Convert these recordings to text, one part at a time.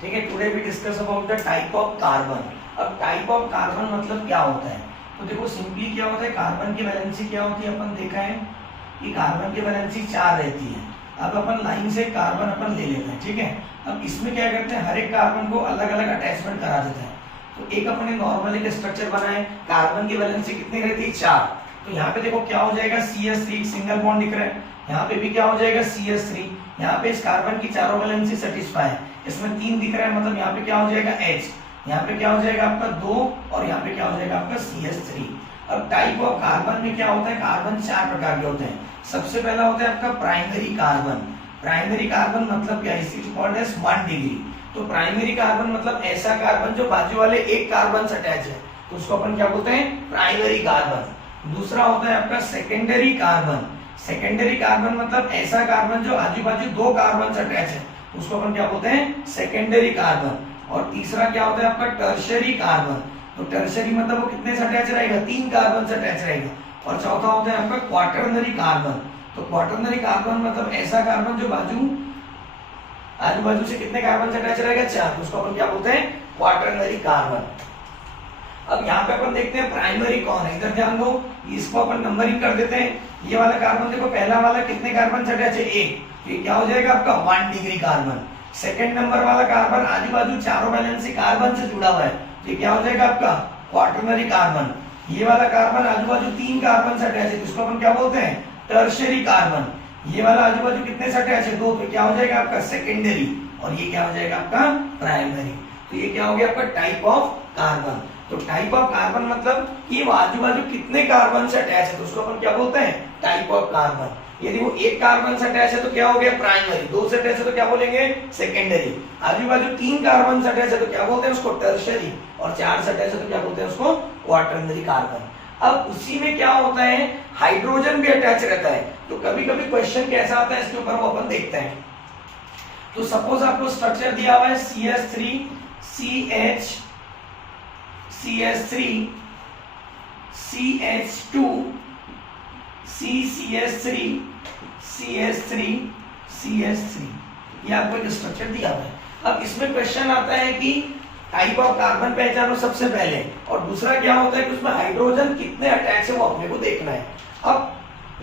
ठीक है, today we discuss about the type of carbon. अब टाइप ऑफ कार्बन मतलब क्या होता है, तो देखो सिंपली क्या होता है, कार्बन की वैलेंसी क्या होती है, अपन देखा है कि कार्बन की वैलेंसी 4 रहती है। अब अपन लाइन से कार्बन अपन ले लेते हैं, ठीक है। अब इसमें क्या करते हैं, हर एक कार्बन को अलग अलग अटैचमेंट करा देते हैं। तो एक अपने नॉर्मल एक स्ट्रक्चर बनाए, कार्बन की वैलेंसी कितनी रहती है, 4। तो यहाँ पे देखो क्या हो जाएगा, CH3 सिंगल बॉन्ड दिख रहा है, यहाँ पे भी क्या हो जाएगा CH3। यहाँ पे इस कार्बन की चारों वैलेंसी सेटिस्फाई है, इसमें 3 दिख रहा है, मतलब यहाँ पे क्या हो जाएगा H, यहाँ पे क्या हो जाएगा आपका 2 और यहाँ पे क्या हो जाएगा आपका CH3। अब टाइप ऑफ कार्बन में क्या होता है, कार्बन 4 प्रकार के होते हैं। सबसे पहला होता है आपका प्राइमरी कार्बन। प्राइमरी कार्बन मतलब क्या है, इज कॉल्ड एज 1 डिग्री। तो प्राइमरी कार्बन मतलब ऐसा कार्बन जो बाजू वाले एक कार्बन से अटैच है, तो उसको अपन क्या बोलते हैं, प्राइमरी कार्बन। दूसरा होता है आपका सेकेंडरी कार्बन। सेकेंडरी कार्बन मतलब ऐसा कार्बन जो आजू बाजू 2 कार्बन से अटैच है, उसको अपन क्या बोलते हैं, सेकेंडरी कार्बन। और तीसरा क्या होता है आपका टर्शियरी कार्बन। तो टर्शियरी मतलब वो कितने से अटैच रहेगा, 3 कार्बन से अटैच रहेगा। और चौथा होता है आपका क्वाटरनरी कार्बन। तो क्वाटरनरी कार्बन मतलब ऐसा कार्बन जो आजू बाजू से कितने कार्बन से अटैच रहेगा, 4, तो उसको अपन क्या बोलते हैं, क्वाटरनरी कार्बन। अब यहाँ पे अपन देखते हैं प्राइमरी कौन है, इधर ध्यान दो, इसको अपन नंबरिंग कर देते हैं। ये वाला कार्बन देखो, पहला वाला कितने कार्बन से अटैच है, 1, तो ये क्या हो जाएगा आपका 1 डिग्री कार्बन। सेकंड नंबर वाला कार्बन आजू बाजू चारों वैलेंसी कार्बन से जुड़ा हुआ है, तो ये क्या हो जाएगा आपका क्वाटरनरी कार्बन। ये वाला कार्बन आजू बाजू 3 कार्बन से अटैच है, जिसको अपन क्या बोलते हैं, टर्शियरी कार्बन। ये वाला आजू बाजू कितने से अटैच है, 2, तो क्या हो जाएगा आपका सेकेंडरी। और ये क्या हो जाएगा आपका प्राइमरी। तो ये क्या हो गया आपका टाइप ऑफ कार्बन। तो टाइप ऑफ कार्बन मतलब कि वो आजू बाजू कितने कार्बन से अटैच है, तो उसको अपन क्या बोलते हैं, टाइप ऑफ कार्बन। यदि वो 1 कार्बन से अटैच है तो क्या हो गया प्राइमरी, 2 से अटैच है तो क्या बोलेंगे, सेकेंडरी। आजू बाजू 3 कार्बन से अटैच है तो क्या बोलते हैं उसको, टर्शियरी। और 4 से अटैच है तो क्या बोलते हैं उसको, क्वाटरनरी कार्बन। अब उसी में क्या होता है, हाइड्रोजन भी अटैच रहता है। तो कभी कभी क्वेश्चन कैसा आता है, इसके ऊपर वो अपन देखते हैं। तो सपोज आपको स्ट्रक्चर दिया हुआ है CH3 CH CH3 CH2 CCH3 CH3 CH3, ये आपको एक स्ट्रक्चर दिया हुआ है। अब इसमें क्वेश्चन आता है कि टाइप ऑफ कार्बन पहचानो सबसे पहले, और दूसरा क्या होता है कि उसमें हाइड्रोजन कितने अटैच है वो अपने को देखना है। अब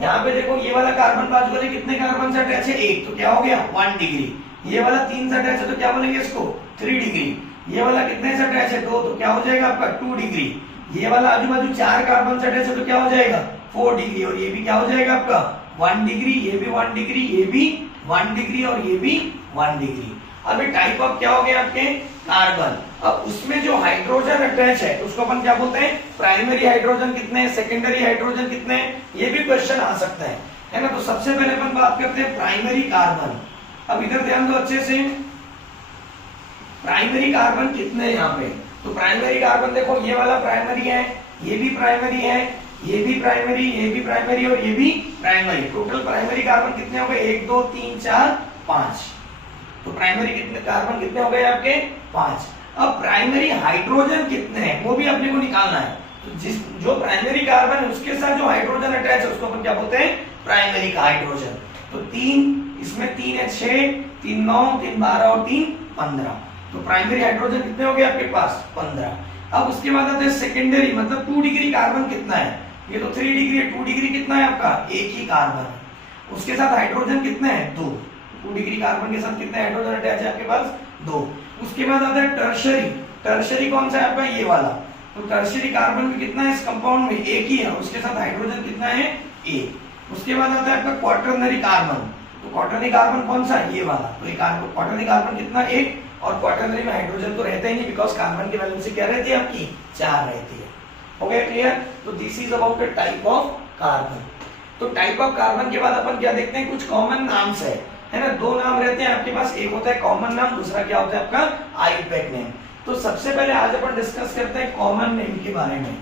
यहाँ पे देखो, ये वाला कार्बन बाजू वाले कितने कार्बन से अटैच है, 1, तो क्या हो गया 1 डिग्री। ये वाला 3 से अटैच है तो क्या बोलेंगे इसको, 3 डिग्री। ये वाला कितने से अटैच है, 2, तो क्या हो जाएगा आपका 2 डिग्री। ये वाला आजू बाजू 4 कार्बन से अटैच है तो क्या हो जाएगा 4 डिग्री। और ये भी क्या हो जाएगा आपका 1 डिग्री, ये भी 1 डिग्री, ये भी 1 डिग्री और ये भी 1 डिग्री। अब ये टाइप ऑफ क्या हो गया आपके कार्बन। अब उसमें जो हाइड्रोजन अटैच है उसको अपन क्या बोलते हैं, प्राइमरी हाइड्रोजन कितने हैं, सेकेंडरी हाइड्रोजन कितने हैं, ये भी क्वेश्चन आ सकता है ना। तो सबसे पहले अपन बात करते हैं प्राइमरी कार्बन। अब इधर ध्यान दो अच्छे से, प्राइमरी कार्बन कितने हैं यहाँ पे। तो प्राइमरी कार्बन देखो, ये वाला प्राइमरी है, ये भी प्राइमरी है, ये भी प्राइमरी, ये भी प्राइमरी और ये भी प्राइमरी। टोटल प्राइमरी कार्बन कितने हो गए, 1 2 3 4 5। तो प्राइमरी कितने कार्बन कितने हो गए आपके, 5। अब प्राइमरी हाइड्रोजन कितने हैं वो भी अपने को निकालना है। तो जो प्राइमरी कार्बन है उसके साथ जो हाइड्रोजन अटैच है उसको अपन क्या बोलते हैं, प्राइमरी का हाइड्रोजन। तो 3, इसमें 3 है 6, 3 9, 3 12 और 3 15। तो प्राइमरी हाइड्रोजन कितने हो गए आपके पास, 15। अब उसके बाद आते हैं सेकेंडरी, मतलब 2 डिग्री कार्बन कितना है, ये तो 3 डिग्री है, 2 डिग्री कितना है आपका, 1 ही कार्बन है। उसके साथ हाइड्रोजन कितने हैं, 2। 2 डिग्री कार्बन के साथ कितने हाइड्रोजन अटैच है आपके पास, 2। उसके बाद आता है टर्शियरी। टर्शियरी कौन सा है आपका, ये वाला। तो टर्शियरी कार्बन भी कितना है इस कंपाउंड में, 1 ही है, उसके साथ हाइड्रोजन कितना है, 1। उसके बाद आता है आपका क्वाटरनरी कार्बन। तो क्वाटरनरी कार्बन कौन सा, ये वाला। तो ये क्वाटरनरी कार्बन कितना, 1। और क्वाटरनरी में हाइड्रोजन तो रहता ही नहीं, बिकॉज कार्बन की वैलेंसी क्या रहती है आपकी, 4 रहती है। हो गया क्लियर। तो this is about the type of carbon. तो टाइप ऑफ कार्बन के बाद अपन क्या देखते हैं, कुछ कॉमन नाम्स है ना। 2 नाम रहते हैं आपके पास, एक होता है कॉमन नाम, दूसरा क्या होता है आपका आईयूपैक नेम। तो सबसे पहले आज अपन डिस्कस करते हैं कॉमन नेम के बारे में।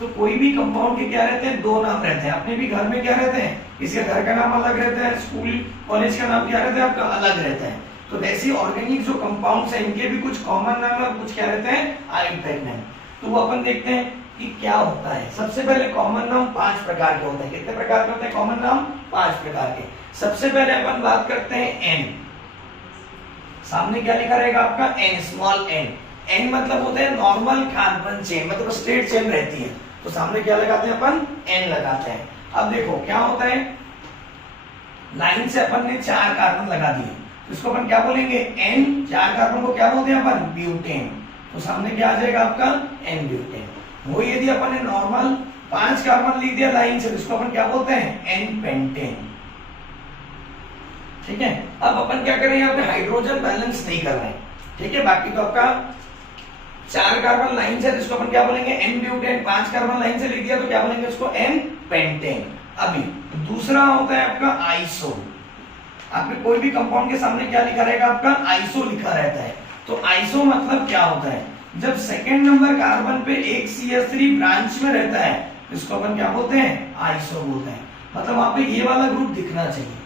तो कोई भी कंपाउंड के क्या रहते हैं, 2 नाम रहते हैं। अपने भी घर में क्या रहते हैं, इसके घर का नाम अलग रहता है, स्कूल कॉलेज का नाम क्या रहता है आपका अलग रहता है। तो वैसे ऑर्गेनिक जो कंपाउंड्स हैं इनके भी कुछ कॉमन नाम है और कुछ क्या रहते हैं, आईयूपैक नेम। तो वो अपन देखते हैं कि क्या होता है। सबसे पहले कॉमन नाम 5 प्रकार के होते हैं। कितने प्रकार के होते हैं कॉमन नाम, 5 प्रकार के। सबसे पहले अपन बात करते हैं एन। सामने क्या लिखा रहेगा आपका एन, स्मॉल एन। एन मतलब होता है नॉर्मल कार्बन चेन, मतलब स्ट्रेट चेन रहती है, तो सामने क्या लगाते हैं अपन, एन लगाते हैं। अब देखो क्या होता है, लाइन से अपन ने 4 कार्बन लगा दिए, तो इसको अपन क्या बोलेंगे, एन। 4 कार्बन को क्या बोलते हैं अपन, ब्यूटेन। तो सामने क्या आ जाएगा आपका एन ब्यूटेन। वो यदि अपन ने नॉर्मल 5 कार्बन लिख दिया लाइन से, तो इसको अपन क्या बोलते हैं, एन पेंटेन। ठीक है, अब अपन क्या करें, यहाँ पे हाइड्रोजन बैलेंस नहीं कर रहे हैं, ठीक है। बाकी तो आपका 4 कार्बन लाइन से, इसको अपन क्या बोलेंगे, एन ब्यूटेन। 5 कार्बन लाइन से लिख दिया तो क्या बोलेंगे उसको, एन पेंटेन। अभी दूसरा होता है आपका आइसो। आपके कोई भी कंपाउंड के सामने क्या लिखा रहेगा, आपका आइसो लिखा रहता है। तो आइसो मतलब क्या होता है, जब सेकंड नंबर कार्बन पे एक CH3 ब्रांच में रहता है, इसको अपन क्या बोलते हैं, आइसो बोलते हैं। मतलब वहां पे ये वाला ग्रुप दिखना चाहिए।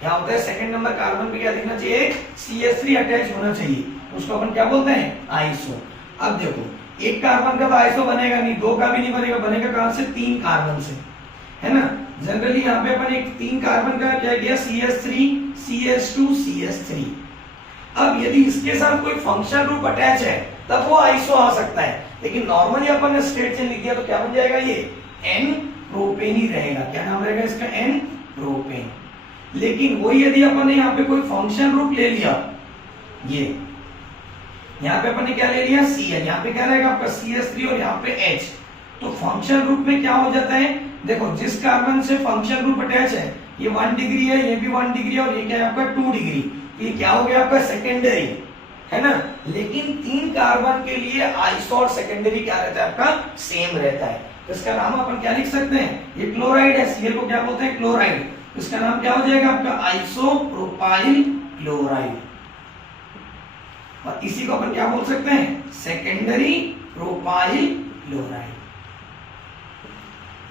क्या होता है, सेकंड नंबर कार्बन पे क्या दिखना चाहिए, एक CH3 अटैच होना चाहिए, उसको अपन क्या बोलते हैं, आइसो। अब देखो एक कार्बन का तो आइसो बनेगा नहीं, 2 का भी नहीं बनेगा, बनेगा कहां से, 3 कार्बन से, है ना। जनरली यहाँ पे अपन एक 3 कार्बन का क्या किया, CH3 CH2 CH3। अब यदि इसके साथ कोई फंक्शन ग्रुप अटैच है तब वो आइसो आ सकता है, लेकिन नॉर्मली अपन ने स्ट्रेट चेन लिख दिया तो क्या बन जाएगा, ये एन प्रोपेन ही रहेगा। क्या नाम रहेगा इसका, एन प्रोपेन। लेकिन वही यदि अपन ने यहाँ पे कोई फंक्शन ग्रुप ले लिया, ये यहाँ पे अपन ने क्या ले लिया, CN, यहाँ पे क्या रहेगा आपका CH3 और यहाँ पे H। तो फंक्शन ग्रुप में क्या हो जाता है, देखो जिस कार्बन से फंक्शन ग्रुप अटैच है, ये 1 डिग्री है, ये भी 1 डिग्री है, और ये क्या है आपका 2 डिग्री। ये क्या हो गया आपका सेकेंडरी, है ना। लेकिन 3 कार्बन के लिए आइसो और सेकेंडरी क्या रहता है आपका, सेम रहता है। तो इसका नाम अपन क्या लिख सकते हैं, ये क्लोराइड है, Cl को क्या बोलते हैं, क्लोराइड। तो इसका नाम क्या हो जाएगा आपका, आइसोप्रोपाइल क्लोराइड। और इसी को अपन क्या बोल सकते हैं, सेकेंडरी प्रोपाइल क्लोराइड।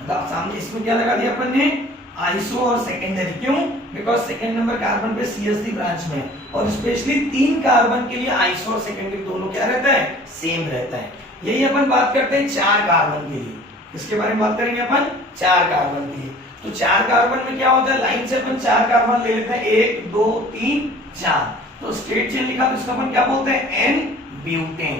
मतलब सामने इसमें क्या लगा दिया अपन ने, आइसो और सेकेंडरी। क्यों, बिकॉज सेकेंड नंबर कार्बन पे CH3 ब्रांच में, और स्पेशली 3 कार्बन के लिए आइसो और सेकेंडरी दोनों क्या रहता है, सेम रहता है। यही अपन बात करते हैं 4 कार्बन के लिए। इसके बारे में बात करेंगे अपन 4 कार्बन के लिए। तो 4 कार्बन में क्या होता है, लाइन से अपन 4 कार्बन ले लेते हैं, 1 2 3 4। तो स्ट्रेट चेन लिखा तो इसको अपन क्या बोलते हैं, एन ब्यूटेन।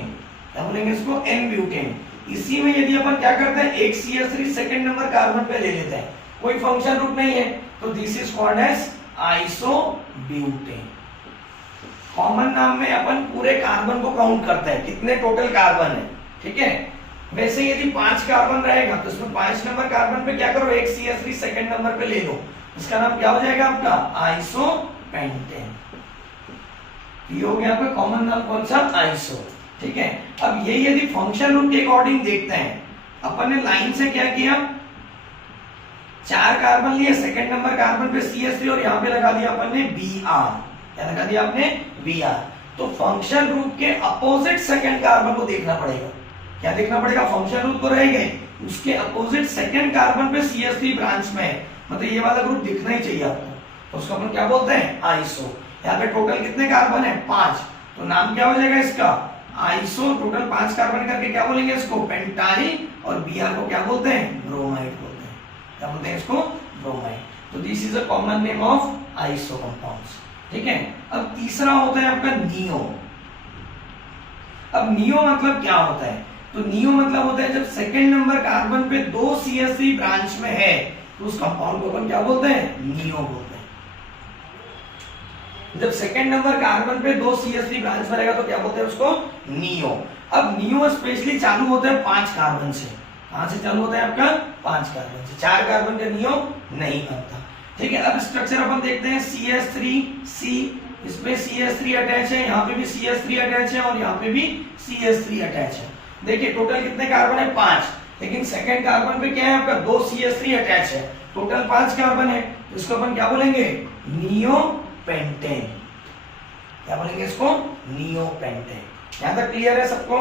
क्या बोलेंगे इसको, एन ब्यूटेन। इसी में यदि अपन क्या करते हैं, एक CH3 सेकंड नंबर कार्बन पे ले लेते हैं, कोई फंक्शन ग्रुप नहीं है, तो this is called as isobutane. Common नाम में अपन पूरे कार्बन को काउंट करते हैं, कितने टोटल कार्बन है, ठीक है। वैसे यदि 5 कार्बन रहेगा तो इसमें 5 नंबर कार्बन पे क्या करो, एक CH3 सेकंड नंबर पे ले लो, इसका नाम क्या हो जाएगा आपका, आइसोपेंटेन। ये हो गया आपका कॉमन नाम कौन सा, आइसो, ठीक है। अब ये यदि फंक्शन ग्रुप के अकॉर्डिंग देखते हैं, अपन ने लाइन से क्या किया, 4 कार्बन लिए, सेकंड नंबर कार्बन पे CH3 और यहाँ पे लगा दिया अपन ने Br। क्या लगा दिया आपने, Br। तो फंक्शन ग्रुप के अपोजिट सेकंड कार्बन को देखना पड़ेगा। क्या देखना पड़ेगा, फंक्शन ग्रुप तो रह गए, उसके अपोजिट सेकंड कार्बन पे CH3 ब्रांच में है, मतलब ये वाला ग्रुप दिखना ही चाहिए आपको। तो उसको अपन क्या बोलते हैं, आइसो। यहाँ पे टोटल कितने कार्बन है, 5। तो नाम क्या हो जाएगा इसका, आइसो। टोटल 5 कार्बन करके क्या बोलेंगे इसको, पेंटाइल। और Br को क्या बोलते हैं, ब्रोमाइड बोलते हैं। क्या बोलते हैं इसको, ब्रोमाइड। तो this is a common name of iso compounds, ठीक है। अब तीसरा होता है आपका नियो। अब नियो मतलब क्या होता है, तो नियो मतलब होता है जब सेकंड नंबर कार्बन पे 2 CH3 ब्रांच में है, तो उस कंपाउंड को अपन क्या बोलते हैं, नियो बोलते हैं। जब सेकंड नंबर कार्बन पे 2 CH3 ब्रांच में रहेगा तो क्या बोलते हैं उसको, नियो। अब नियो स्पेशली चालू होता है 5 कार्बन से। कहां से चालू होता है आपका, 5 कार्बन से। 4 कार्बन का नियो नहीं बनता, ठीक है। अब स्ट्रक्चर अपन देखते हैं, CH3C, इसमें CH3 अटैच है, यहाँ पे भी CH3 अटैच है, और यहाँ पे भी CH3 अटैच है। देखिए टोटल कितने कार्बन है, 5। लेकिन सेकंड कार्बन पे क्या है आपका, 2 CH3 अटैच है, टोटल 5 कार्बन है। इसको अपन क्या बोलेंगे, नियोपेंटेन। क्या बोलेंगे इसको, नियोपेंटेन। यहां तक क्लियर है सबको।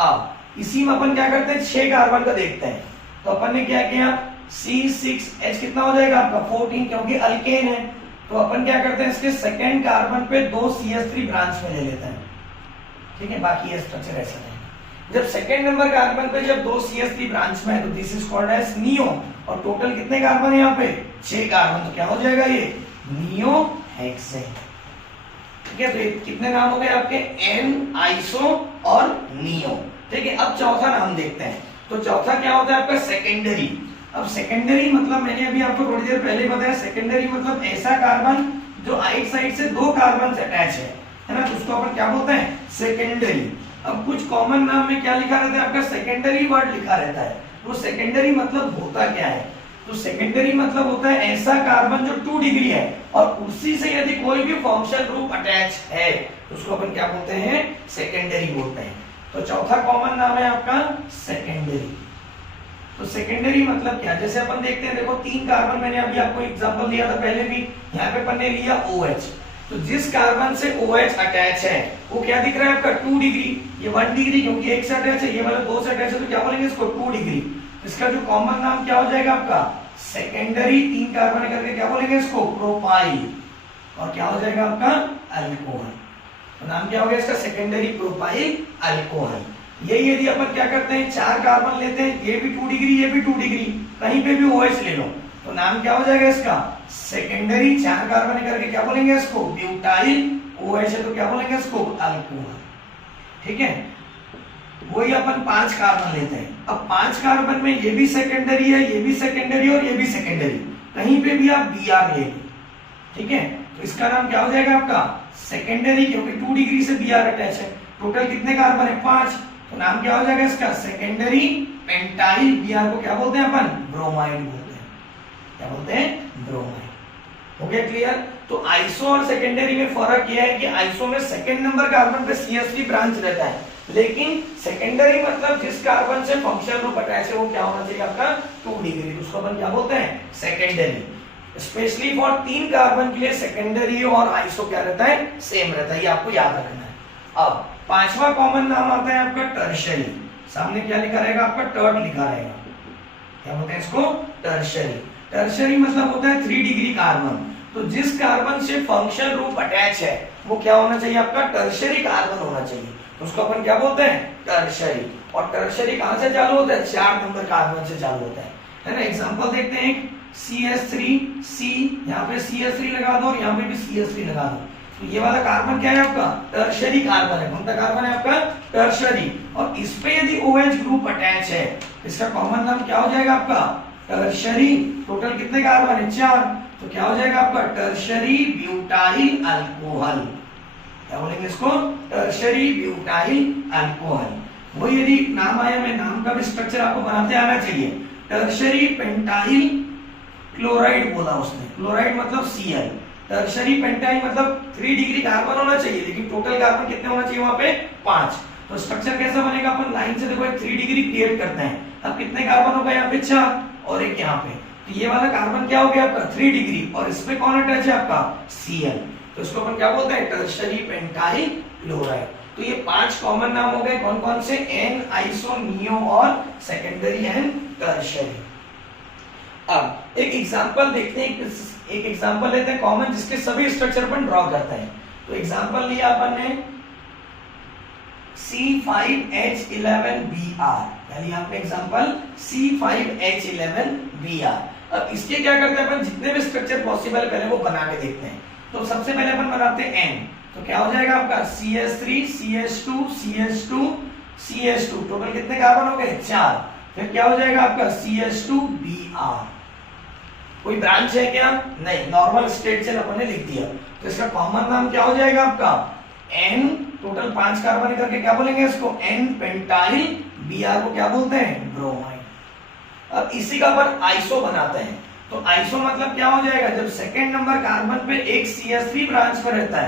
अब इसी में अपन क्या करते हैं, 6 कार्बन का देखते हैं। तो अपन ने क्या किया, C6H कितना हो जाएगा आपका, 14, क्योंकि अल्केन है। तो अपन क्या करते हैं, इसके सेकंड कार्बन पे 2 CH3 ब्रांच में ले लेते हैं, ठीक है। बाकी ये स्ट्रक्चर ऐसा है। जब सेकंड नंबर कार्बन पे जब 2 CH3 ब्रांच में है, तो this is called as neo. और टोटल कितने कार्बन है यहाँ पे, 6 कार्बन। तो क्या हो जाएगा ये, नियोहेक्सेन। ठीक है, तो ये कितने नाम हो गए आपके, एन, आइसो और नियो। ठीक है, अब चौथा नाम देखते हैं। तो चौथा क्या होता है आपका, सेकेंडरी। अब सेकेंडरी मतलब मैंने अभी आपको थोड़ी देर पहले बताया, सेकेंडरी मतलब ऐसा कार्बन जो आइट साइड से दो कार्बन से अटैच है ना, तो उसको अपन क्या बोलते हैं, सेकेंडरी। अब कुछ कॉमन नाम में क्या लिखा रहता है आपका, सेकेंडरी वर्ड लिखा रहता है। तो सेकेंडरी मतलब होता क्या है, तो सेकेंडरी मतलब होता है ऐसा कार्बन जो 2 डिग्री है और उसी से यदि कोई भी फंक्शनल ग्रुप अटैच है तो उसको अपन क्या बोलते हैं, सेकेंडरी बोलते हैं। तो चौथा कॉमन नाम है आपका सेकेंडरी। तो सेकेंडरी मतलब क्या, जैसे अपन देखते हैं, देखो 3 कार्बन मैंने अभी आपको एग्जांपल दिया था पहले भी, यहाँ पे अपन ने लिया OH। तो जिस कार्बन से OH अटैच है वो क्या दिख रहा है आपका, 2 डिग्री। ये 1 डिग्री क्योंकि एक से अटैच है, ये वाला 2 से अटैच है, तो क्या बोलेंगे इसको, 2 डिग्री। इसका जो कॉमन नाम क्या हो जाएगा आपका, सेकेंडरी। 3 कार्बन करके क्या बोलेंगे इसको, प्रोपाइल। और क्या हो जाएगा आपका, अल्कोहल। तो नाम क्या हो गया इसका, सेकेंडरी प्रोपाइल अल्कोहल। ये यदि अपन क्या करते हैं, 4 कार्बन लेते हैं, ये भी 2 डिग्री, ये भी 2 डिग्री, कहीं पे भी OH ले लो, तो नाम क्या हो जाएगा इसका, सेकेंडरी। 4 कार्बन करके क्या बोलेंगे इसको, ब्यूटाइल। OH है तो क्या बोलेंगे इसको, अल्कोहल। ठीक है, वही अपन 5 कार्बन लेते हैं। अब 5 कार्बन में ये भी सेकेंडरी है, ये भी सेकेंडरी और ये भी सेकेंडरी, कहीं पे भी आप Br ले लो। ठीक है, तो इसका नाम क्या हो जाएगा आपका, सेकेंडरी, क्योंकि 2 डिग्री से Br अटैच है। टोटल कितने कार्बन है, 5, तो नाम क्या हो जाएगा इसका, सेकेंडरी पेंटाइल। Br को क्या बोलते हैं अपन, ब्रोमाइड बोलते हैं। क्या बोलते हैं, ब्रोमाइड। हो गया क्लियर। तो आइसो और सेकेंडरी में फर्क यह है कि आइसो में सेकंड नंबर कार्बन पे CH3 ब्रांच रहता है, लेकिन सेकेंडरी मतलब जिस कार्बन से फंक्शनल ग्रुप अटैच है वो क्या होना चाहिए आपका, 2 डिग्री। उसको अपन क्या बोलते हैं, सेकेंडरी। स्पेशली फॉर 3 कार्बन के लिए सेकेंडरी और आइसो क्या रहता है, सेम रहता है, ये आपको याद रखना है। अब 5वां कॉमन नाम आता है आपका टर्शरी। सामने क्या लिखा रहेगा आपका, टर्ड लिखा रहेगा। क्या बोलते हैं इसको, टर्शरी। टर्शरी मतलब होता है 3 डिग्री कार्बन। तो जिस कार्बन से फंक्शनल ग्रुप अटैच है वो क्या होना चाहिए आपका, टर्शरी कार्बन होना चाहिए। तो उसको अपन क्या बोलते हैं, टर्शरी। और टर्शरी कहां से चालू होता है, 4 नंबर कार्बन से चालू होता है ना। एग्जांपल देखते हैं, CH3C, यहाँ पे CH3 लगा दो और यहाँ पे भी CH3 लगा दो, तो ये वाला कार्बन क्या है आपका, टर्शरी कार्बन है। कौन सा कार्बन है आपका, टर्शरी। और इस पे यदि OH ग्रुप अटैच है, इसका कॉमन नाम क्या हो जाएगा आपका, टर्शरी। टोटल कितने कार्बन है, 4, तो क्या हो जाएगा आपका, टर्शरी ब्यूटाइल अल्कोहल। क्या बोलेंगे इसको, टर्शरी ब्यूटाइल अल्कोहल। वो यदि नाम आया, मैं नाम का भी स्ट्रक्चर आपको बनाते आना चाहिए। टर्शरी पेंटाइल क्लोराइड बोला उसने, क्लोराइड मतलब Cl। टर्शरी पेंटाइल मतलब 3 डिग्री कार्बन होना चाहिए, लेकिन टोटल कार्बन कितने होना चाहिए वहां पे, 5। तो स्ट्रक्चर कैसा बनेगा, अपन लाइन से देखो एक 3 डिग्री क्रिएट करते हैं। अब कितने कार्बन हो गए यहाँ पे, 4 और एक यहाँ पे, तो ये वाला कार्बन क्या हो गया आपका, 3 डिग्री, और इस पे कौन अटैच है आपका, Cl। तो इसको अपन क्या बोलते हैं, टर्शरी पेंटाइल क्लोराइड। तो ये 5 कॉमन नाम हो गए, कौन कौन से, एन, आइसो, नियो और सेकेंडरी एंड टर्शरी। अब एक एग्जांपल देखते हैं, एक एग्जांपल लेते हैं कॉमन, जिसके सभी स्ट्रक्चर अपन ड्रॉ करते हैं। तो एग्जांपल लिया अपन ने C5H11Br, यानी आपने एग्जांपल C5H11Br। अब इसके क्या करते हैं अपन, जितने भी स्ट्रक्चर पॉसिबल है पहले वो बना के देखते हैं। तो सबसे पहले अपन बनाते हैं N, तो क्या हो जाएगा आपका, CH3 CH2 CH2 CH2, total कितने कार्बन हो गए, 4। फिर क्या हो जाएगा आपका, CH2Br। कोई ब्रांच है क्या, नहीं, नॉर्मल स्टेट से अपन ने लिख दिया। तो इसका कॉमन नाम क्या हो जाएगा आपका, N। टोटल 5 कार्बन करके क्या बोलेंगे इसको, N पेंटाइल। Br को क्या बोलते हैं, ब्रोमाइड। अब इसी का अपन आइसो बनाते हैं। तो आइसो मतलब क्या हो जाएगा, जब सेकेंड नंबर कार्बन पे एक CH3 ब्रांच पर रहता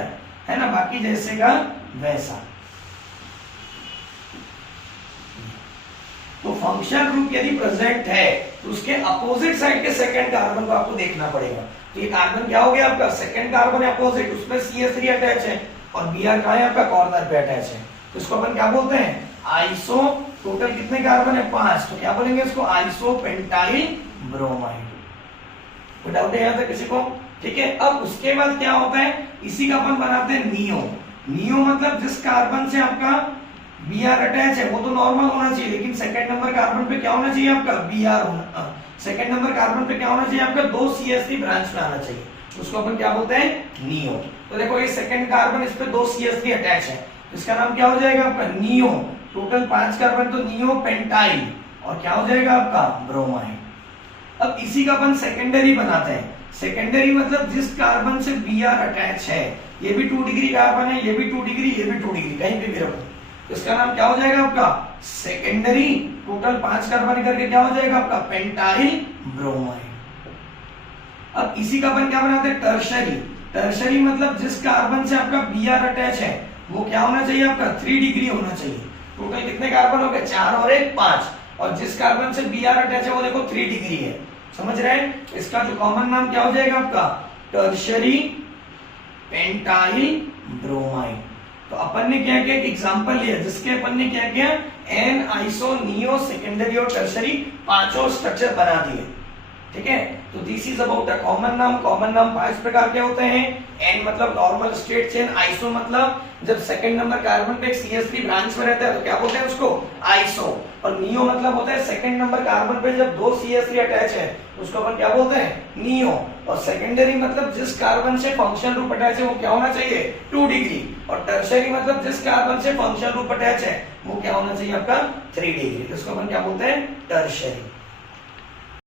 है ना, बाकी जैसे का वैसा। तो फंक्शनल ग्रुप यदि प्रेजेंट है तो उसके अपोजिट साइड के सेकंड कार्बन को आपको देखना पड़ेगा। तो ये कार्बन क्या हो गया आपका, सेकंड कार्बन अपोजिट, उसमें CH3 अटैच है और Br कहां है आपका, कॉर्नर पे अटैच है। तो इसको अपन क्या बोलते हैं, आइसो। टोटल कितने कार्बन है, 5, तो क्या बोलेंगे इसको, आइसो पेंटाइल ब्रोमाइड। कोई डाउट है यहाँ तक किसी को, ठीक है। अब उसके बाद क्या होता है, इसी का अपन बनाते हैं नियो। नियो मतलब जिस कार्बन से आपका Br अटैच है वो तो नॉर्मल होना चाहिए, लेकिन सेकंड नंबर कार्बन पे क्या होना चाहिए आपका, Br होना। सेकंड नंबर कार्बन पे क्या होना चाहिए आपका, 2 CH3 ब्रांच में आना चाहिए। उसको अपन क्या बोलते हैं नियो। तो देखो ये सेकंड कार्बन, इस पे 2 CH3 अटैच है, इसका नाम क्या हो जाएगा आपका नियो। टोटल 5 कार्बन, तो नियो पेंटाइल, और क्या हो जाएगा आपका ब्रोमाइड। अब इसी का अपन सेकेंडरी बनाते हैं। सेकेंडरी मतलब जिस कार्बन से Br अटैच है, ये भी 2 डिग्री कार्बन है, ये भी 2 डिग्री, ये भी 2 डिग्री, कहीं पे भी रखो, तो इसका नाम क्या हो जाएगा आपका सेकेंडरी। टोटल 5 कार्बन करके क्या हो जाएगा आपका पेंटाइल ब्रोमाइड। अब इसी का अपन क्या बनाते हैं टर्शरी। टर्शरी मतलब जिस कार्बन से आपका Br अटैच है वो क्या होना चाहिए आपका 3 डिग्री होना चाहिए। टोटल कितने कार्बन हो गए 4 और 1 5, और जिस कार्बन से Br अटैच है वो देखो 3 डिग्री है, समझ रहे हैं। इसका जो कॉमन नाम क्या हो जाएगा आपका टर्शरी पेंटाइल ब्रोमाइड। तो अपन ने क्या किया, एक एग्जांपल लिया जिसके अपन ने क्या किया एन आइसो नियो सेकेंडरी और टर्शरी पांचों स्ट्रक्चर बना दिए, ठीक है। तो this is about a common नाम। कॉमन नाम 5 प्रकार के होते हैं। एन मतलब नॉर्मल स्ट्रेट चेन, आइसो मतलब जब सेकंड नंबर कार्बन पे एक CH3 ब्रांच में रहता है तो क्या बोलते हैं उसको आइसो, और नियो मतलब होता है सेकंड नंबर कार्बन पे जब 2 CH3 अटैच है उसको अपन क्या बोलते हैं नियो। और सेकेंडरी मतलब जिस कार्बन से फंक्शनल ग्रुप अटैच है वो क्या होना चाहिए 2 डिग्री, और टर्शरी मतलब जिस कार्बन से फंक्शनल ग्रुप अटैच है वो क्या होना चाहिए आपका 3 डिग्री, इसको अपन क्या बोलते हैं टर्शरी।